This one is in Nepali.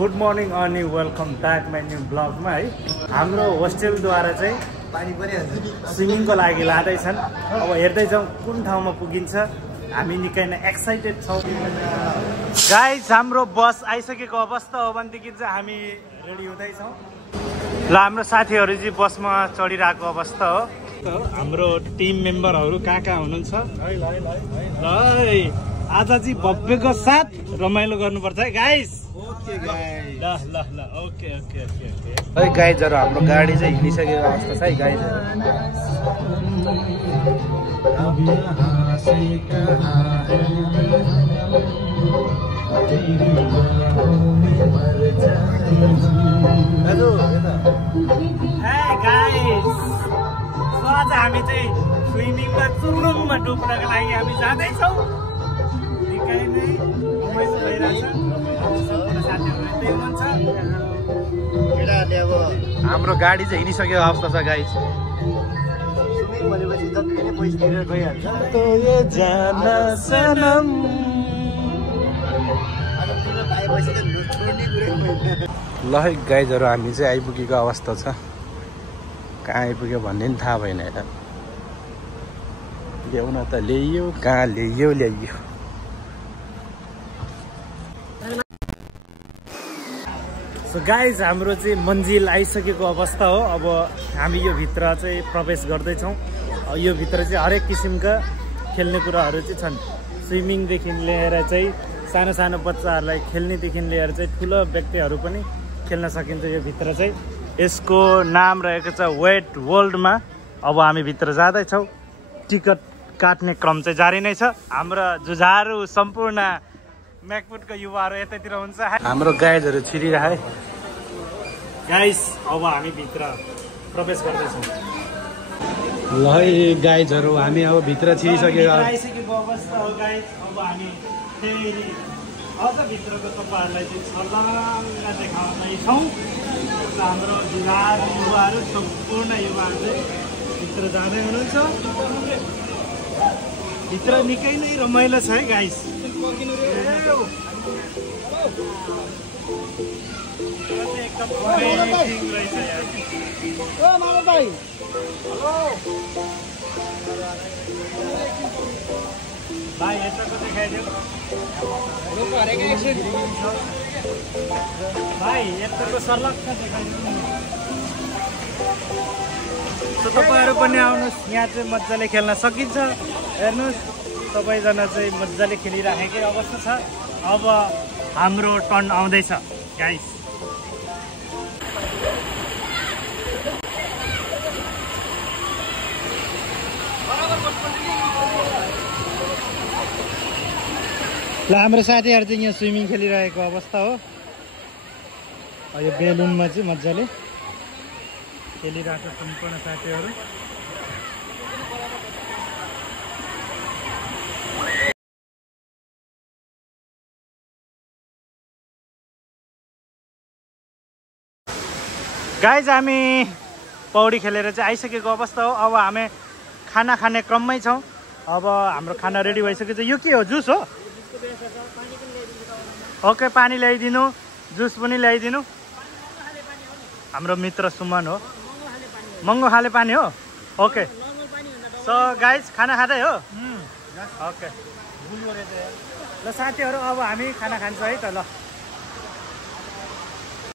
गुड मर्निङ अनि वेलकम ब्याक माई न्यू ब्लगमा है। हाम्रो होस्टेलद्वारा चाहिँ स्विमिङको लागि लाँदैछन्। अब हेर्दै जाउँ कुन ठाउँमा पुगिन्छ। हामी निकै नै एक्साइटेड छौँ। गाइज हाम्रो बस आइसकेको अवस्था हो भनेदेखि चाहिँ हामी रेडी हुँदैछौँ। ल हाम्रो साथीहरू चाहिँ बसमा चढिरहेको अवस्था हो। हाम्रो टिम मेम्बरहरू कहाँ कहाँ हुनुहुन्छ है। आज चाहिँ भव्यको साथ रमाइलो गर्नुपर्छ है गाइस। ओके गाइस, ल ल ल ओके ओके ओके ओके है गाइजहरु, हाम्रो गाडी चाहिँ हिँडिसकेको अवस्था छ है गाइजहरु। हे गाइस, आज हामी चाहिँ स्विमिङमा चुरुङमा डुब्नको लागि हामी जाँदैछौँ। निकै नै रमाइलो भइरहेछ। हाम्रो गाडी चाहिँ हिँडिसकेको अवस्था छ गाइस। ल है गाइजहरु, हामी चाहिँ आइपुगेको अवस्था छ। कहाँ आइपुग्यो भन्ने पनि थाहा भएन। हेर ल्याउन त ल्याइयो, कहाँ ल्याइयो। सो गाइज हाम्रो चाहिँ मन्जिल आइसकेको अवस्था हो। अब हामी यो भित्र चाहिँ प्रवेश गर्दैछौँ। यो भित्र चाहिँ हरेक किसिमका खेल्ने कुराहरू चाहिँ छन्। स्विमिङदेखि लिएर चाहिँ सानो सानो बच्चाहरूलाई खेल्नेदेखि लिएर चाहिँ ठुलो व्यक्तिहरू पनि खेल्न सकिन्छ। यो भित्र चाहिँ यसको नाम रहेको छ वेट वर्ल्डमा। अब हामी भित्र जाँदैछौँ। टिकट काट्ने क्रम चाहिँ जारी नै छ। हाम्रो जुझारु सम्पूर्ण म्याकपुटको युवाहरू यतातिर हुन्छ। हाम्रो गाइजहरू छिरिरहे गाइस। अब हामी भित्र प्रवेश गर्दैछौँ। ल है गाइजहरू, हामी अब भित्र छिरिसकेको अवस्था हो गाइज। अब हामी फेरि अझ भित्रको तपाईँहरूलाई चाहिँ छर्लङ्ग देखाउँदैछौँ। हाम्रो जुझारु युवाहरू सम्पूर्ण युवाहरू चाहिँ भित्र जाँदै हुनुहुन्छ। भित्र निकै नै रमाइलो छ है गाइस। भाइ यताको देखाइदियो। भाइ यताको सर्लक्क देखाइदिनु। सो तपाईँहरू पनि आउनुहोस्। यहाँ चाहिँ मजाले खेल्न सकिन्छ। हेर्नुहोस्, सबैजना चाहिँ मजाले खेलिराखेकै अवस्था छ। अब हाम्रो टर्न आउँदैछ गाइस। ल हाम्रो साथीहरू चाहिँ यहाँ स्विमिङ खेलिरहेको अवस्था हो। यो बेलुनमा चाहिँ मजाले खेलिरहेको सम्पूर्ण साथीहरू। गाइज हामी पौडी खेलेर चाहिँ आइसकेको अवस्था हो। अब हामी खाना खाने क्रममै छौँ। अब हाम्रो खाना रेडी भइसकेको छ। यो के हो? जुस हो? ओके, पानी ल्याइदिनु, जुस पनि ल्याइदिनु। हाम्रो मित्र सुमन हो। महँगो खाले पानी हो? ओके। सो गाइज खाना खाँदै हो? ओके ल साथीहरू, अब हामी खाना खान्छौँ है त। ल